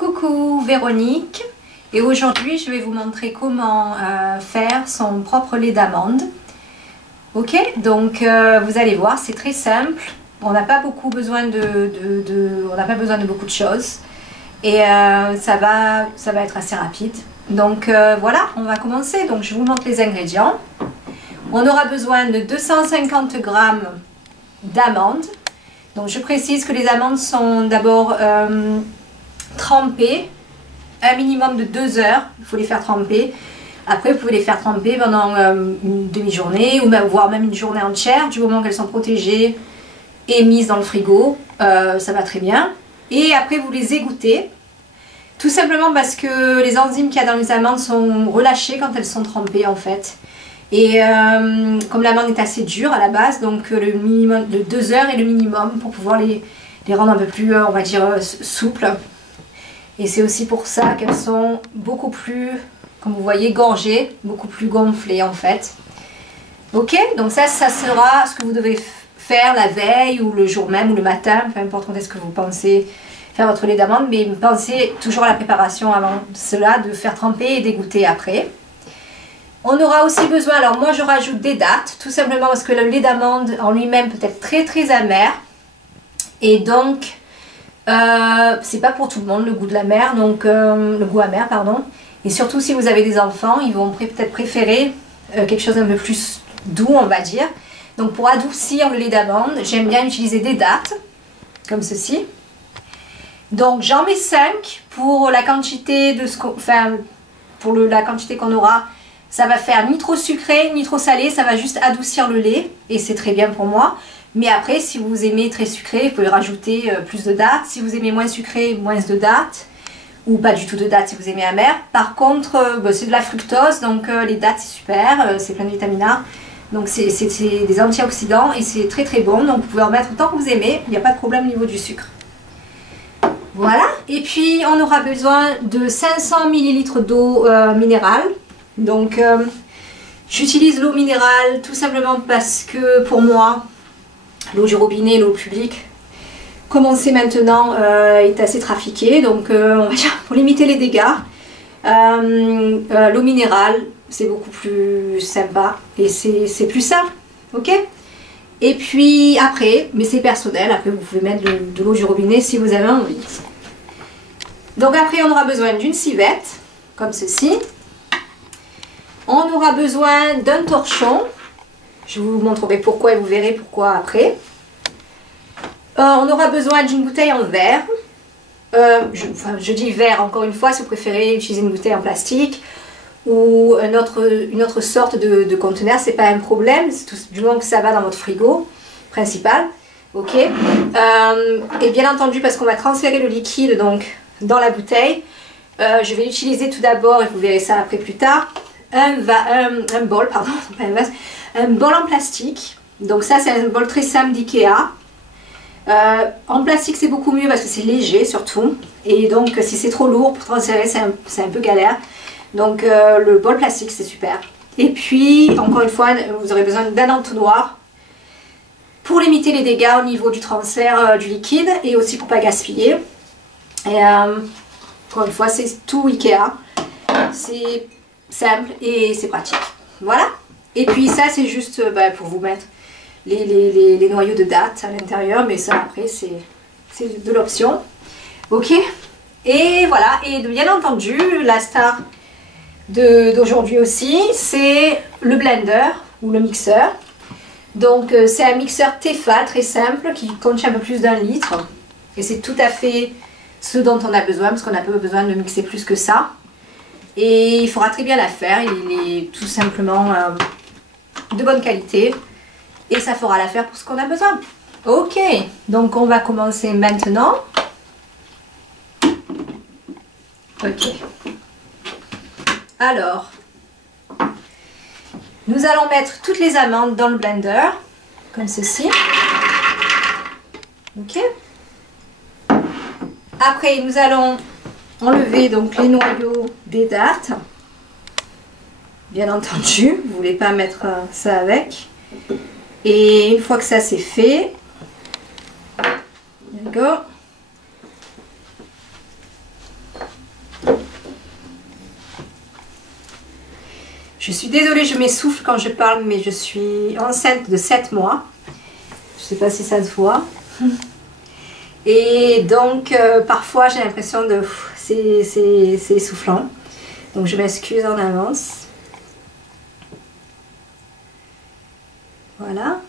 Coucou Véronique, et aujourd'hui je vais vous montrer comment faire son propre lait d'amande. Ok, donc vous allez voir, c'est très simple, on n'a pas beaucoup besoin on n'a pas besoin de beaucoup de choses et ça va être assez rapide. Donc voilà, on va commencer. Donc je vous montre les ingrédients. On aura besoin de 250 g d'amandes. Donc je précise que les amandes sont d'abord trempées un minimum de 2 heures, il faut les faire tremper. Après vous pouvez les faire tremper pendant une demi-journée ou même, voire même une journée entière, du moment qu'elles sont protégées et mises dans le frigo, ça va très bien. Et après vous les égouttez, tout simplement parce que les enzymes qu'il y a dans les amandes sont relâchées quand elles sont trempées en fait. Et comme l'amande est assez dure à la base, donc le minimum de 2 heures est le minimum pour pouvoir les rendre un peu plus, on va dire, souples. Et c'est aussi pour ça qu'elles sont beaucoup plus, comme vous voyez, gorgées, beaucoup plus gonflées en fait. Ok, donc ça sera ce que vous devez faire la veille ou le jour même ou le matin, peu importe quand est-ce que vous pensez faire votre lait d'amande, mais pensez toujours à la préparation avant cela, de faire tremper et d'égoutter après. On aura aussi besoin, alors moi je rajoute des dattes, tout simplement parce que le lait d'amande en lui-même peut être très très amer. Et donc, c'est pas pour tout le monde le goût de la mer, donc le goût amer, pardon. Et surtout si vous avez des enfants, ils vont peut-être préférer quelque chose d'un peu plus doux, on va dire. Donc pour adoucir le lait d'amande, j'aime bien utiliser des dattes, comme ceci. Donc j'en mets 5 pour la quantité de la quantité qu'on aura. Ça va faire ni trop sucré, ni trop salé, ça va juste adoucir le lait et c'est très bien pour moi. Mais après, si vous aimez très sucré, vous pouvez rajouter plus de dattes. Si vous aimez moins sucré, moins de dattes. Ou pas du tout de dattes si vous aimez amer. Par contre, c'est de la fructose, donc les dattes c'est super, c'est plein de vitamine A. Donc c'est des antioxydants et c'est très très bon. Donc vous pouvez en mettre autant que vous aimez, il n'y a pas de problème au niveau du sucre. Voilà, et puis on aura besoin de 500 ml d'eau minérale. Donc j'utilise l'eau minérale tout simplement parce que pour moi, l'eau du robinet, l'eau publique, comme on sait maintenant, est assez trafiquée. Donc on va dire, pour limiter les dégâts, l'eau minérale, c'est beaucoup plus sympa et c'est plus simple. Ok? Et puis après, mais c'est personnel, après vous pouvez mettre de l'eau du robinet si vous avez envie. Donc après on aura besoin d'une civette, comme ceci. On aura besoin d'un torchon. Je vous montrerai pourquoi et vous verrez pourquoi après. On aura besoin d'une bouteille en verre. Je dis verre encore une fois, si vous préférez utiliser une bouteille en plastique ou une autre sorte de conteneur, c'est pas un problème, du moment que ça va dans votre frigo principal. Ok. Et bien entendu, parce qu'on va transférer le liquide donc dans la bouteille, je vais utiliser tout d'abord, et vous verrez ça après plus tard, un bol, pardon, pas un vase, un bol en plastique. Donc ça c'est un bol très simple d'Ikea. En plastique c'est beaucoup mieux parce que c'est léger surtout. Et donc si c'est trop lourd pour transférer c'est un peu galère. Donc le bol plastique c'est super. Et puis encore une fois vous aurez besoin d'un entonnoir pour limiter les dégâts au niveau du transfert du liquide et aussi pour pas gaspiller. Et encore une fois c'est tout Ikea. C'est simple et c'est pratique. Voilà. Et puis ça c'est juste pour vous mettre les noyaux de dattes à l'intérieur, mais ça après c'est de l'option. Ok. Et voilà. Et bien entendu la star d'aujourd'hui aussi c'est le blender ou le mixeur. Donc c'est un mixeur Tefal très simple qui contient un peu plus d'1 litre et c'est tout à fait ce dont on a besoin parce qu'on n'a pas besoin de mixer plus que ça. Et il faudra très bien la faire, il est tout simplement de bonne qualité et ça fera l'affaire pour ce qu'on a besoin. Ok, donc on va commencer maintenant. Ok. Alors, nous allons mettre toutes les amandes dans le blender, comme ceci. Ok. Après, nous allons enlever donc les noyaux des dattes. Bien entendu, vous ne voulez pas mettre ça avec. Et une fois que ça c'est fait, d'accord, Je suis désolée, je m'essouffle quand je parle, mais je suis enceinte de 7 mois. Je ne sais pas si ça se voit. Et donc, parfois, j'ai l'impression de... c'est essoufflant. Donc, je m'excuse en avance. Voilà.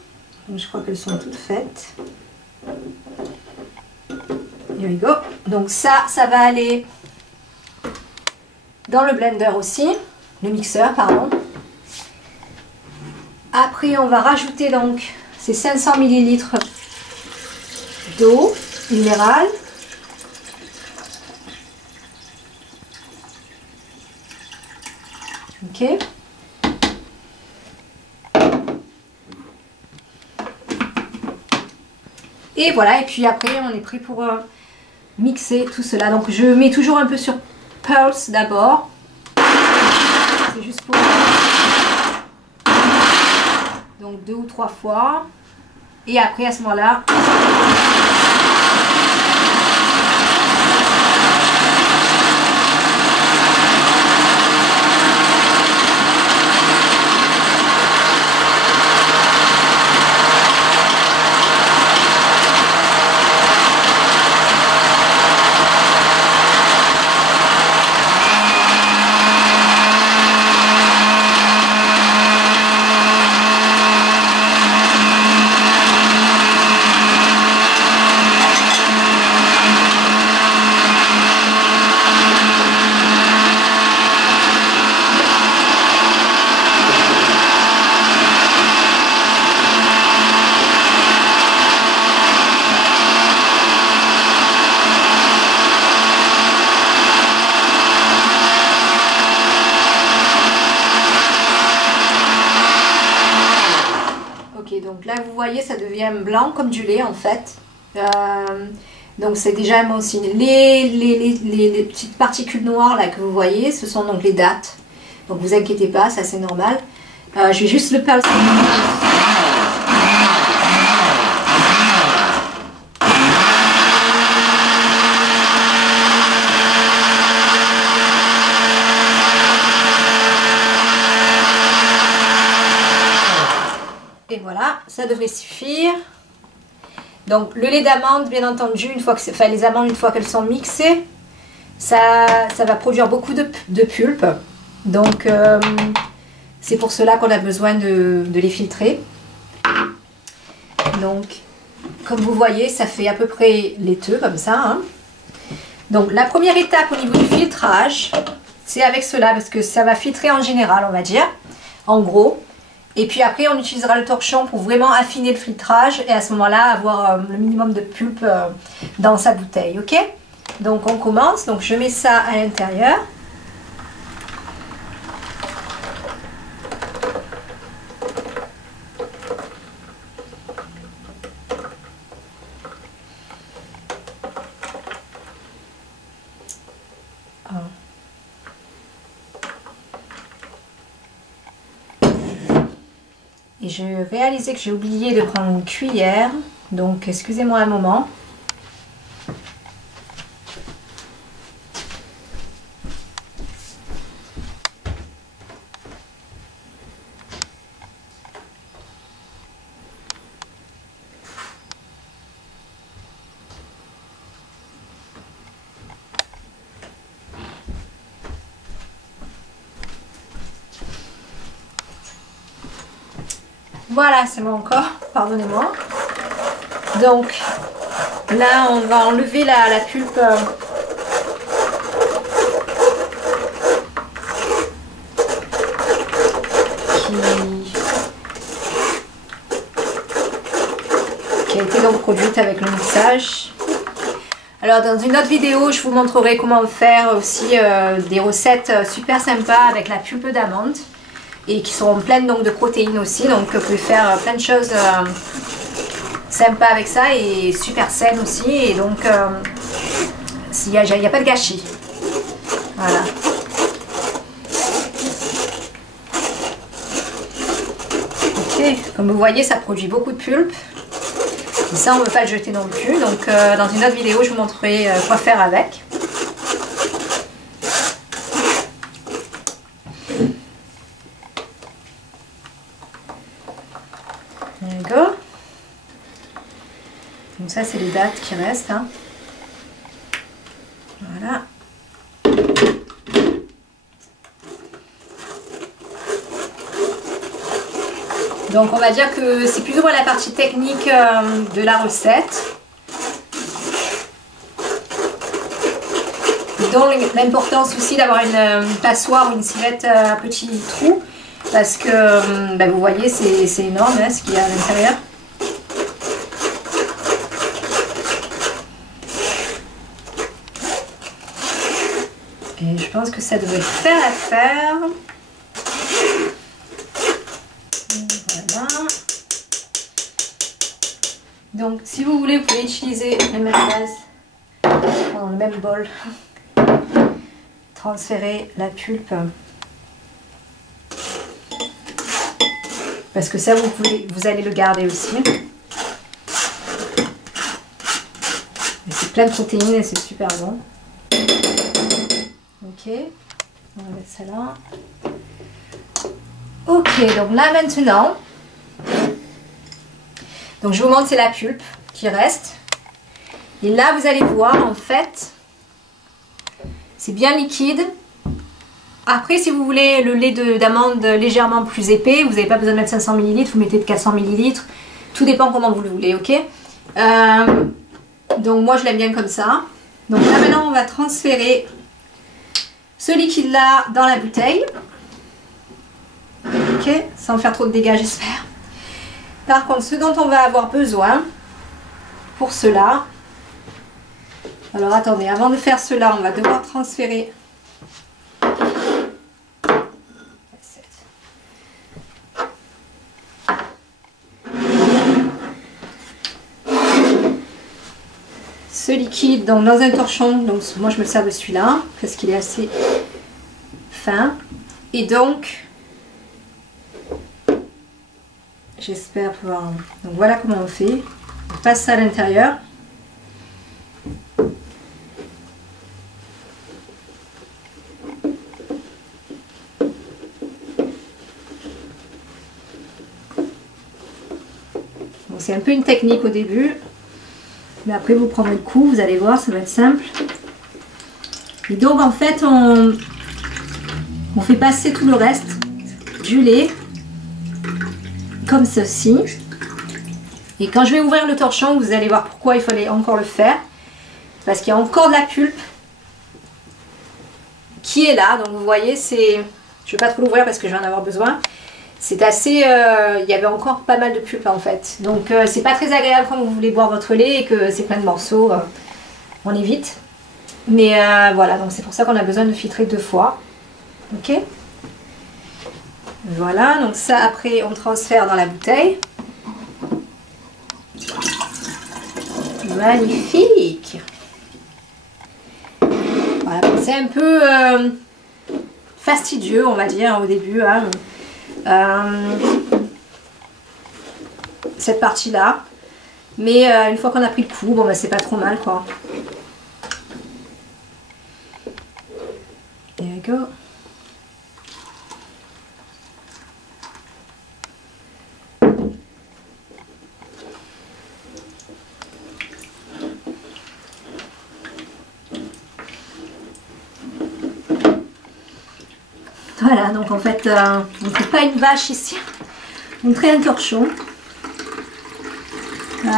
Donc, je crois qu'elles sont toutes faites. Here we go. Donc, ça va aller dans le blender aussi. Le mixeur, pardon. Après, on va rajouter donc ces 500 ml d'eau minérale. Ok. Et voilà, et puis après, on est prêt pour mixer tout cela. Donc, je mets toujours un peu sur Pulse d'abord. C'est juste pour... Donc 2 ou 3 fois. Et après à ce moment-là... Donc là vous voyez ça devient blanc comme du lait en fait. Donc c'est déjà un bon signe. Les petites particules noires là que vous voyez, ce sont donc les dattes. Donc vous inquiétez pas, ça c'est normal. Je vais juste le pulser. Et voilà, ça devrait suffire. Donc le lait d'amande, bien entendu, une fois que les amandes, une fois qu'elles sont mixées, ça va produire beaucoup de pulpe. Donc c'est pour cela qu'on a besoin de les filtrer. Donc comme vous voyez, ça fait à peu près laiteux comme ça. Hein. Donc la première étape au niveau du filtrage, c'est avec cela parce que ça va filtrer en général, on va dire, en gros. Et puis après, on utilisera le torchon pour vraiment affiner le filtrage et à ce moment-là, avoir le minimum de pulpe dans sa bouteille, ok? Donc on commence, donc je mets ça à l'intérieur. Et je réalisais que j'ai oublié de prendre une cuillère, donc excusez-moi un moment. Voilà, c'est bon encore, pardonnez-moi. Donc, là, on va enlever la pulpe qui a été donc produite avec le mixage. Alors, dans une autre vidéo, je vous montrerai comment faire aussi des recettes super sympas avec la pulpe d'amande. Et qui seront pleines donc de protéines aussi, donc vous pouvez faire plein de choses sympas avec ça et super saines aussi, et donc il n'y a pas de gâchis. Voilà. Ok, comme vous voyez, ça produit beaucoup de pulpe. Et ça, on ne veut pas le jeter non plus, donc dans une autre vidéo, je vous montrerai quoi faire avec. Donc ça c'est les dates qui restent. Hein. Voilà. Donc on va dire que c'est plus ou moins la partie technique de la recette. Donc l'importance aussi d'avoir une passoire ou une civette à petit trou. Parce que vous voyez c'est énorme hein, ce qu'il y a à l'intérieur. Et je pense que ça devrait faire l'affaire. Voilà. Donc si vous voulez, vous pouvez utiliser les mêmes bases dans le même bol. Transférer la pulpe. Parce que ça, vous allez le garder aussi. C'est plein de protéines et c'est super bon. Ok, on va mettre ça là. Ok, donc là maintenant, donc je vous montre, c'est la pulpe qui reste. Et là, vous allez voir, en fait, c'est bien liquide. Après, si vous voulez le lait d'amande légèrement plus épais, vous n'avez pas besoin de mettre 500 ml, vous mettez de 400 ml. Tout dépend comment vous le voulez, ok? Donc moi, je l'aime bien comme ça. Donc là, maintenant, on va transférer ce liquide-là dans la bouteille. Ok? Sans faire trop de dégâts, j'espère. Par contre, ce dont on va avoir besoin pour cela... Alors, attendez, avant de faire cela, on va devoir transférer... ce liquide donc dans un torchon. Donc moi je me sers de celui-là parce qu'il est assez fin et donc j'espère pouvoir... Donc voilà comment on fait. On passe ça à l'intérieur. C'est un peu une technique au début, mais après vous prendrez le coup, vous allez voir, ça va être simple. Et donc en fait on fait passer tout le reste du lait comme ceci. Et quand je vais ouvrir le torchon, vous allez voir pourquoi il fallait encore le faire, parce qu'il y a encore de la pulpe qui est là. Donc vous voyez, c'est, je ne vais pas trop l'ouvrir parce que je vais en avoir besoin. C'est assez, il y avait encore pas mal de pulpe en fait. Donc c'est pas très agréable quand vous voulez boire votre lait et que c'est plein de morceaux. On évite. Mais voilà, donc c'est pour ça qu'on a besoin de filtrer 2 fois. Ok. Voilà, donc ça après on transfère dans la bouteille. Magnifique. Voilà, c'est un peu fastidieux on va dire au début. Hein. Cette partie là, mais une fois qu'on a pris le coup, bon bah c'est pas trop mal quoi. There we go. Voilà, donc en fait, on ne fait pas une vache ici, on crée un torchon. Et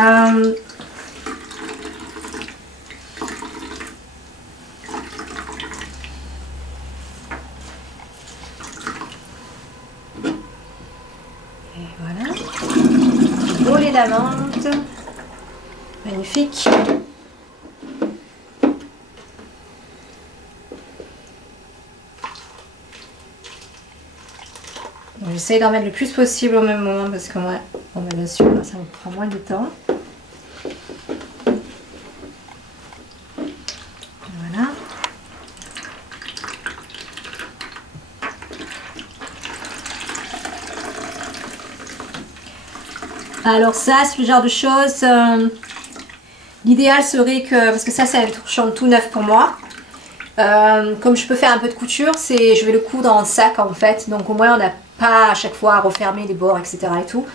voilà, beau lait d'amande, magnifique. J'essaye d'en mettre le plus possible au même moment parce que moi, bon, bien sûr, ça me prend moins de temps. Voilà. Alors ça, c'est le genre de choses. L'idéal serait que, parce que ça c'est un torchon tout neuf pour moi. Comme je peux faire un peu de couture, je vais le coudre en sac en fait. Donc au moins on n'a pas à chaque fois à refermer les bords, etc. et tout.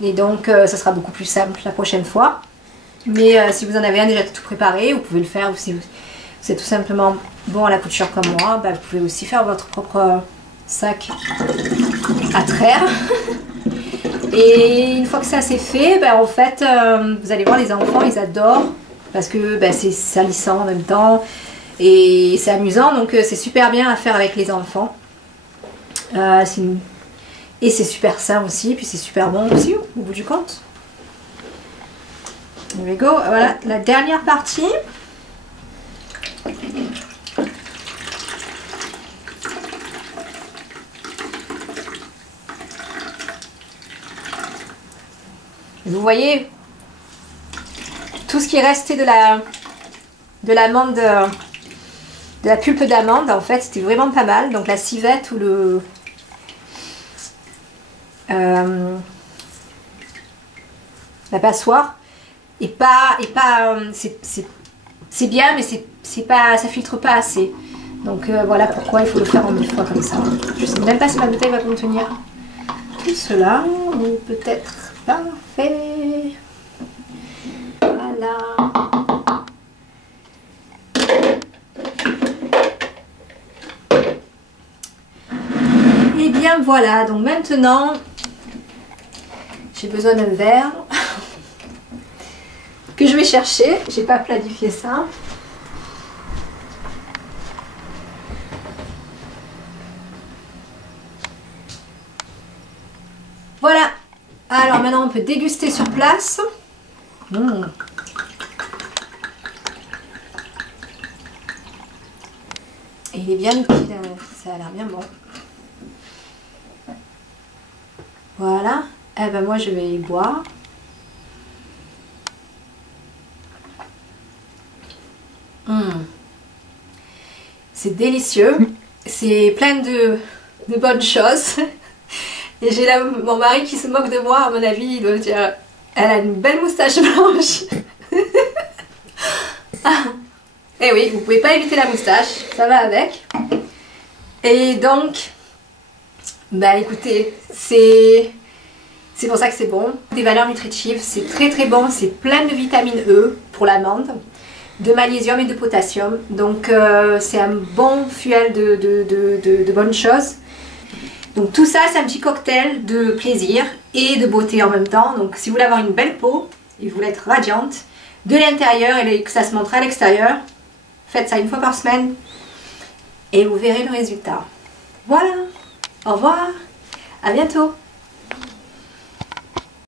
Et donc ça sera beaucoup plus simple la prochaine fois. Mais si vous en avez un déjà tout préparé, vous pouvez le faire. Ou si c'est tout simplement bon à la couture comme moi, bah, vous pouvez aussi faire votre propre sac à traire. Et une fois que ça c'est fait, bah, en fait, vous allez voir, les enfants, ils adorent. Parce que bah, c'est salissant en même temps. Et c'est amusant, donc c'est super bien à faire avec les enfants. Et c'est super sain aussi, puis c'est super bon aussi au bout du compte. Here we go. Voilà la dernière partie. Vous voyez tout ce qui est resté de l'amande, de la pulpe d'amande, en fait, c'était vraiment pas mal. Donc la civette ou le la passoire c'est bien, mais c'est pas, ça filtre pas assez. Donc voilà pourquoi il faut le faire en 2 fois comme ça. Je sais même pas si ma bouteille va contenir tout cela, ou peut-être parfait. Voilà. Et bien voilà, donc maintenant j'ai besoin d'un verre que je vais chercher. J'ai pas planifié ça. Voilà. Alors maintenant on peut déguster sur place. Et il est bien liquide, ça a l'air bien bon. Voilà. Eh ben moi je vais y boire. C'est délicieux. C'est plein de bonnes choses. Et j'ai là mon mari qui se moque de moi, à mon avis, il doit dire elle a une belle moustache blanche. Et oui, vous pouvez pas éviter la moustache, ça va avec. Et donc, bah écoutez, c'est pour ça que c'est bon. Des valeurs nutritives, c'est très très bon, c'est plein de vitamine E pour l'amande, de magnésium et de potassium. Donc c'est un bon fuel de bonnes choses. Donc tout ça, c'est un petit cocktail de plaisir et de beauté en même temps. Donc si vous voulez avoir une belle peau et vous voulez être radiante de l'intérieur et que ça se montre à l'extérieur, faites ça 1 fois par semaine et vous verrez le résultat. Voilà, au revoir, à bientôt.